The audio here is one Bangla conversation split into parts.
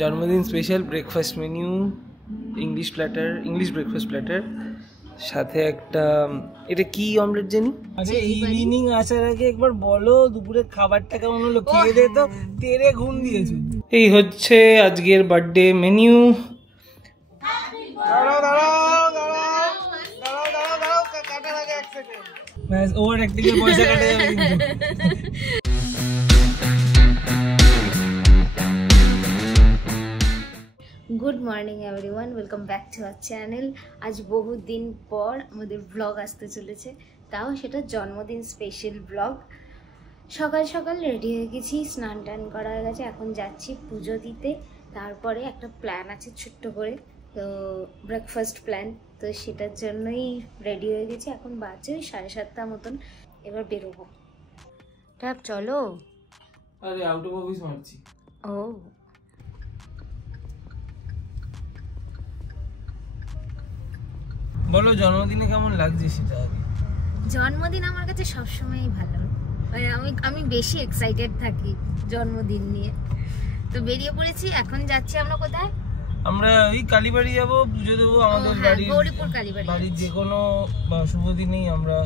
জন্মদিন special breakfast menu, English breakfast platter, সাথে একটা এটা কি অমলেট জানি। আচ্ছা ইভিনিং আসার আগে একবার বলো দুপুরে খাবারটা কেমন হলো, খেয়ে দে তো তেরে ঘুম দিয়েছো। এই হচ্ছে আজকের বার্থডে মেনু। ওভার অ্যাক্টিং এর পয়সা কাটা যাবে কিন্তু। Good morning everyone, welcome back to our channel. আজ বহুদিন পর আমাদের ব্লগ আসতে চলেছে, তাও সেটা জন্মদিন স্পেশাল ব্লগ। সকাল সকাল রেডি হয়ে গেছি, স্নান টান করা হয়ে গেছে, এখন যাচ্ছি পুজো দিতে। তারপরে একটা প্ল্যান আছে ছোট্ট করে, তো ব্রেকফাস্ট প্ল্যান, তো সেটার জন্যই রেডি হয়ে গেছি। এখন বাজে ওই 7:30 মতন, এবার বেরোবো। ট্যাপ চলো। আরে আউট অফ অফিস মারছি। ও বলো জন্মদিনে কেমন লাগছে সেটা আগে। জন্মদিন আমার কাছে সবসময়ই ভালো, মানে আমি বেশি এক্সাইটেড থাকি জন্মদিন নিয়ে। তো বেরিয়ে পড়েছি, এখন যাচ্ছি আমরা কোথায়? আমরা ওই কালীবাড়ি যাবো, পুজো দেবো আমাদের গৌরীপুর কালীবাড়ি। বাড়ির যে কোনো শুভ দিনেই আমরা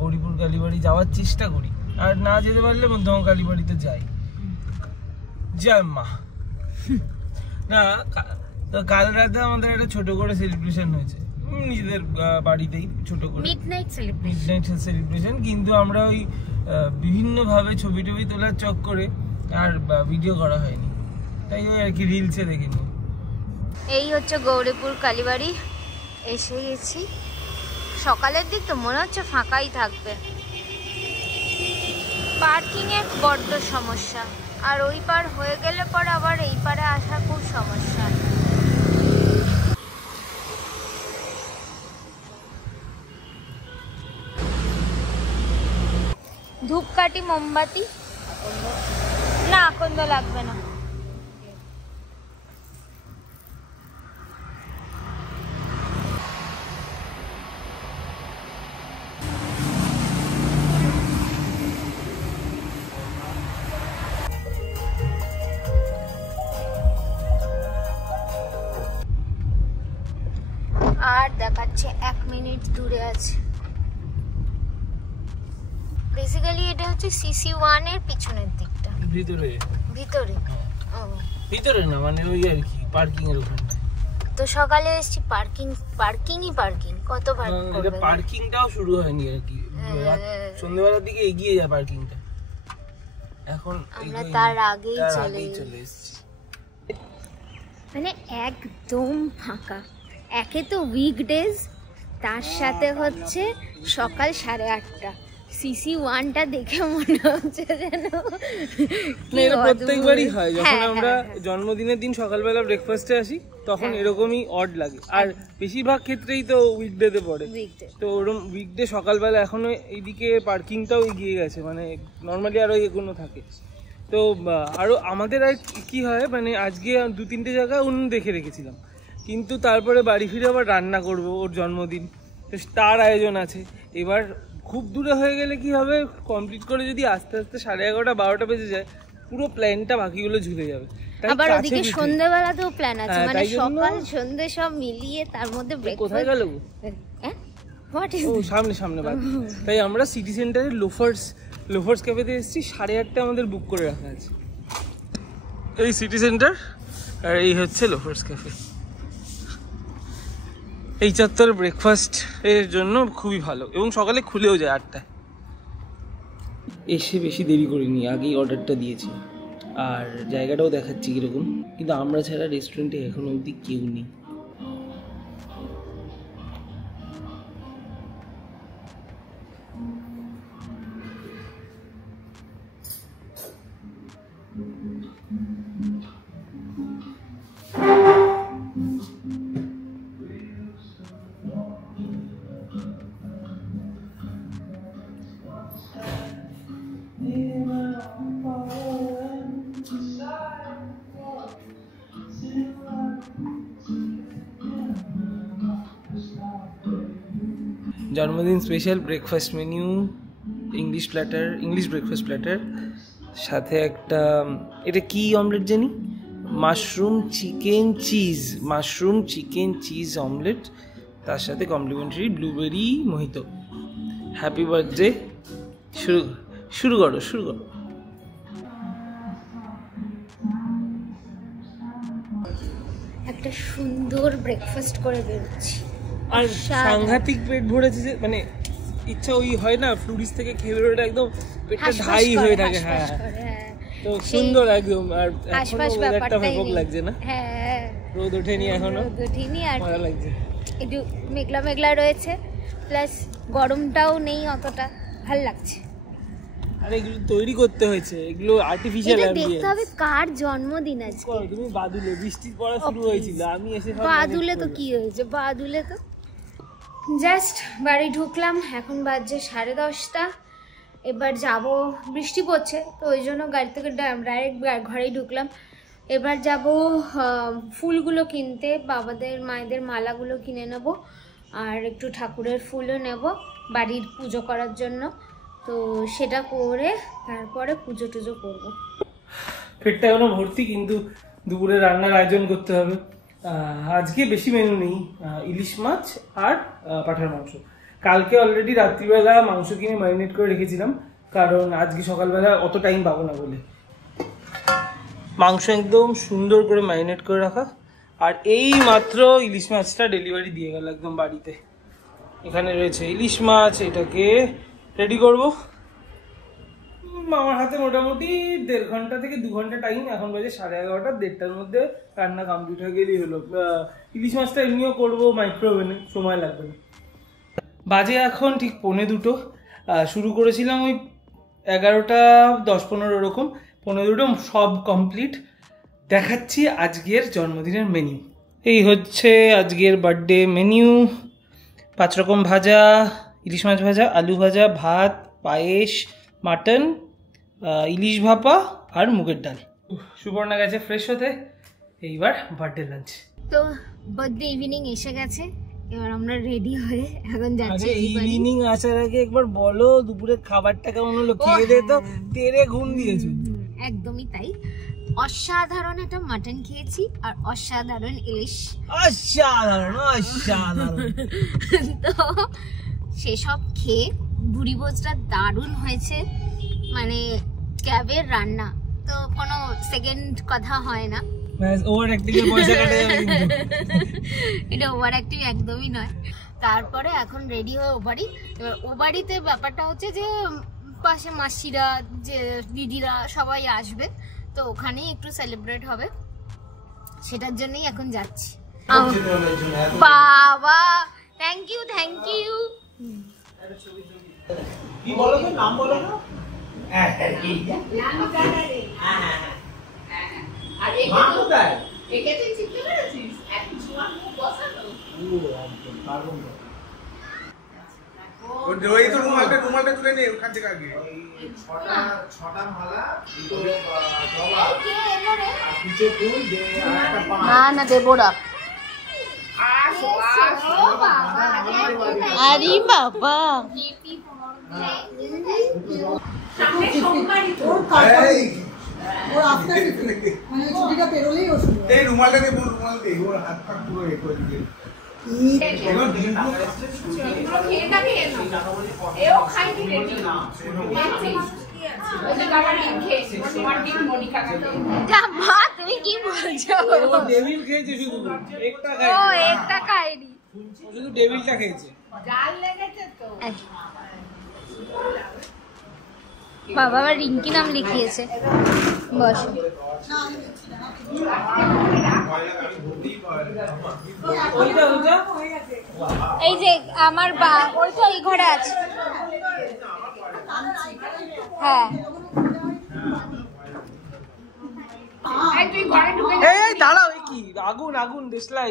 গৌরীপুর কালীবাড়ি যাওয়ার চেষ্টা করি, আর না যেতে পারলে মধ্যম কালীবাড়িতে যাই। জয় মা। না কাল রাতে আমাদের একটা ছোট করে সেলিব্রেশন হয়েছে নিজেদের বাড়িতেই, ছোট করে মিডনাইট সেলিব্রেশন, কিন্তু আমরা ওই বিভিন্নভাবে ছবি টবি তোলার চক করে আর ভিডিও করা হয়নি, তাই ওই আর কি রিলসে দেখিনি। এই হচ্ছে গৌরীপুর কালীবাড়ি, এসে গেছি। সকালের দিক তো মনে হচ্ছে ফাঁকাই থাকবে, পার্কিং এর বড্ড সমস্যা, আর ওই পার হয়ে গেলে পরে আবার এই পারে আসা খুব সমস্যা। ধূপকাঠি মোমবাতি না, আকন্দ লাগবে না। আর দেখাচ্ছে 1 মিনিট দূরে আছে। বেসিক্যালি এটা হচ্ছে CC1 এর পিছনের দিকটা, ভিতরে না, মানে ওই আর কি পার্কিং এর ওখানে। তো সকালে এসেছি, পার্কিং কতবার করবে, পার্কিংটাও শুরু হয়নি আর কি, সন্ধ্যাবেলার দিকে এগিয়ে যায় পার্কিংটা। এখন আমরা তার আগেই চলে এসেছি, মানে একদম ফাঁকা। একে তো উইকডেজ, তার সাথে হচ্ছে সকাল 8:30। CC1টা দেখে মনে হচ্ছে যেন এটা প্রত্যেকবারই হয় যখন আমরা জন্মদিনের দিন সকালবেলা ব্রেকফাস্টে আসি, তখন এরকমই অড লাগে। আর বেশিরভাগ ক্ষেত্রেই তো উইকডেতে পড়ে, তো ওরকম উইকডে সকালবেলা এখনো এইদিকে পার্কিংটাও এগিয়ে গেছে, মানে নর্মালি আরো এগোনো থাকে। তো আরো আমাদের আর কি হয়, মানে আজকে 2-3টে জায়গায় অন্য দেখে রেখেছিলাম, কিন্তু তারপরে বাড়ি ফিরে আবার রান্না করব, ওর জন্মদিন, তো তার আয়োজন আছে। এবার খুব দূরে হয়ে গেলে কি হবে, কমপ্লিট করে যদি আস্তে আস্তে 11:30-12টা বেজে যায়, পুরো প্ল্যানটা বাকিগুলো ঝুলে যাবে। আবার ওদিকে সন্ধ্যাবেলাতেও প্ল্যান আছে, মানে সকাল সন্ধ্যে সব মিলিয়ে তার মধ্যে ব্রেকফাস্ট। কোথায় গেল? সামনে তাই আমরা সিটি সেন্টারে লোফার্স ক্যাফেতে এসেছি। 8:30 আমাদের বুক করে রাখা আছে। এই সিটি সেন্টার আর এই হচ্ছে লোফার্স ক্যাফে। এই চত্বর ব্রেকফাস্ট এর জন্য খুবই ভালো, এবং সকালে খুলেও যায় 8টায়। এসে বেশি দেরি করিনি, আগেই অর্ডারটা দিয়েছি, আর জায়গাটাও দেখাচ্ছি কীরকম, কিন্তু আমরা ছাড়া রেস্টুরেন্টে এখনো অবধি কেউ নেই। জন্মদিন special breakfast menu, English breakfast platter, সাথে একটা এটা কি অমলেট জানি, মাশরুম চিকেন চিজ অমলেট, তার সাথে complimentary blueberry mojito. Happy birthday. শুরু করো। একটা সুন্দর ব্রেকফাস্ট করে বেরোচ্ছি। আর সাংঘাতিক পেট ভরেছে, যে মানে ইচ্ছা ওই হয় না ফ্লুডিস থেকে খেয়ে বেরোটা, একদম পেটটা ঢাই হয়ে থাকে। হ্যাঁ, তো সুন্দর একদম। আর এখনো ওয়েদারটা ব্যাপক লাগছে না? হ্যাঁ, রোদ ওঠেনি এখনো, আর ভালো লাগছে। একটু মেঘলা রয়েছে, প্লাস গরমটাও নেই অতটা, ভালো লাগছে। আর এগুলো তৈরি করতে হয়েছে, এগুলো আর্টিফিশিয়াল অ্যাম্বিয়েন্স। দেখতে হবে কার জন্মদিন আজকে। তুমি বাদুলে, বৃষ্টির পড়া শুরু হয়েছিল, আমি এসে বাদুলে তো কি হয়েছে, বাদুলে তো জাস্ট বাড়ি ঢুকলাম, এখন বাজছে 10:30। এবার যাব, বৃষ্টি পড়ছে তো ওই জন্য গাড়ি থেকে ডাইরেক্ট ঘরেই ঢুকলাম। এবার যাব ফুলগুলো কিনতে, বাবাদের মায়েদের মালাগুলো কিনে নেব, আর একটু ঠাকুরের ফুলও নেব বাড়ির পুজো করার জন্য। তো সেটা করে তারপরে পুজো টুজো করবো। পেটটা এখনো ভর্তি, কিন্তু দুপুরে রান্নার আয়োজন করতে হবে। আজকে বেশি মেনু নেই, ইলিশ মাছ আর পাঁঠার মাংস। কালকে অলরেডি রাত্রিবেলা মাংস কিনে ম্যারিনেট করে রেখেছিলাম, কারণ আজকে সকালবেলা অত টাইম পাবো না বলে। মাংস একদম সুন্দর করে ম্যারিনেট করে রাখা, আর এই মাত্র ইলিশ মাছটা ডেলিভারি দিয়ে গেল একদম বাড়িতে। এখানে রয়েছে ইলিশ মাছ, এটাকে রেডি করব। আমার হাতে মোটামুটি 1.5 ঘন্টা থেকে 2 ঘন্টা টাইম। এখন বাজে 11:30, 1:30টার মধ্যে রান্না কমপ্লিট হয়ে গেলেই হলো। ইলিশ মাছটা এমনিও করবো মাইক্রোওভেনে, সময় লাগবে না। বাজে এখন ঠিক 1:45। শুরু করেছিলাম ওই 11:10-15 ওরকম, 1:45 সব কমপ্লিট। দেখাচ্ছি আজকের জন্মদিনের মেনু। এই হচ্ছে আজকের বার্থডে মেনু। 5 রকম ভাজা, ইলিশ মাছ ভাজা, আলু ভাজা, ভাত, পায়েস, মাটন, ইলিশ ভাপা আর মুগের ডাল। সুবর্ণা গেছে ফ্রেশ হতে, এইবার বার্থডে লাঞ্চ। তো বার্থডে ইভিনিং এসে গেছে, এবার আমরা রেডি হয়ে এখন যাচ্ছি। ইভিনিং আসার আগে একবার বলো দুপুরে খাবারটা কেমন হলো? খেয়ে দে তো তেরে ঘুম দিয়েছো। একদমই তাই, অসাধারণ একটা মাটন খেয়েছি আর অসাধারণ ইলিশ। অসাধারণ। তো সেসব খেয়ে বুড়ি ভোজটা দারুণ হয়েছে, মানে ক্যাবের রান্না তো কোনো সেকেন্ড কথা হয় না। এটা ওভার অ্যাক্টিভ একদমই নয়। তারপরে এখন রেডি হয়ে ও বাড়ি। এবার ও বাড়িতে ব্যাপারটা হচ্ছে যে পাশে মাসিরা, যে দিদিরা সবাই আসবে, তো ওখানেই একটু সেলিব্রেট হবে, সেটার জন্যই এখন যাচ্ছি। বাবা থ্যাংক ইউ। কি বলো তো, নাম বলো না। রুমালটা তুলে নে ওখান থেকে আগে। 6টা মালা, না দেবো না। আরে বাবা রুমালটা দেবো, রুমাল দে, ওর হাত পা পুরো এ করে দিয়ে। তুমি কি বলছো? ডেভিল খেয়েছে শুধু, একটা খাইনি, শুধু ডেভিলটা খেয়েছে। বাবা আমার রিঙ্কি নাম লিখিয়েছে। বসো। এই যে আমার ওই তো এই ঘরে আছে। হ্যাঁ দাঁড়াও, কি আগুন দেশলাই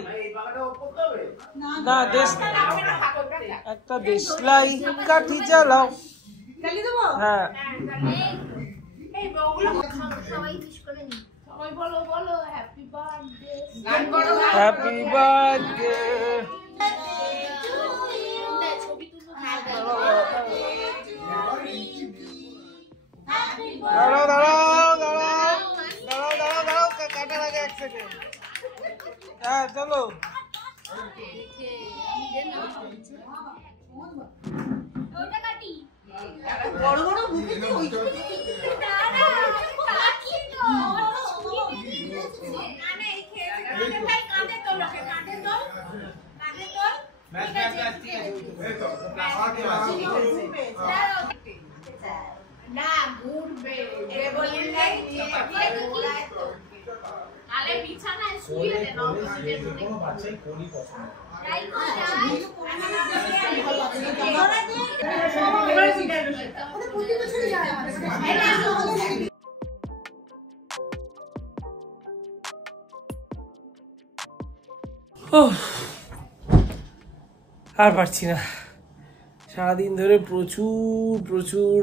না, একটা দেশলাই কাঠি জ্বালাও। হ্যাঁ হ্যাপি বার্থডে। দাঁড়াও, কাটার আগে হ্যাঁ চলো। আর পারছি না, সারাদিন ধরে প্রচুর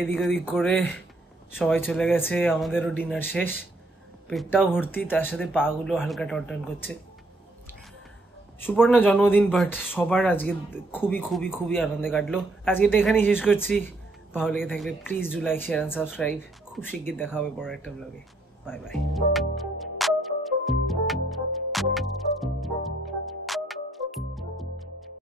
এদিক ওদিক করে সবাই চলে গেছে, আমাদেরও ডিনার শেষ, পেটটাও ভর্তি, তার সাথে পাগুলো হালকা টনটন করছে। সুপর্ণা জন্মদিন, বাট সবার আজকে খুবই আনন্দে কাটলো। আজকে এটা এখানেই শেষ করছি। ভালো লেগে থাকলে please do like, share and subscribe. খুব শিগগির দেখা হবে বড় একটা ব্লগে। Bye bye.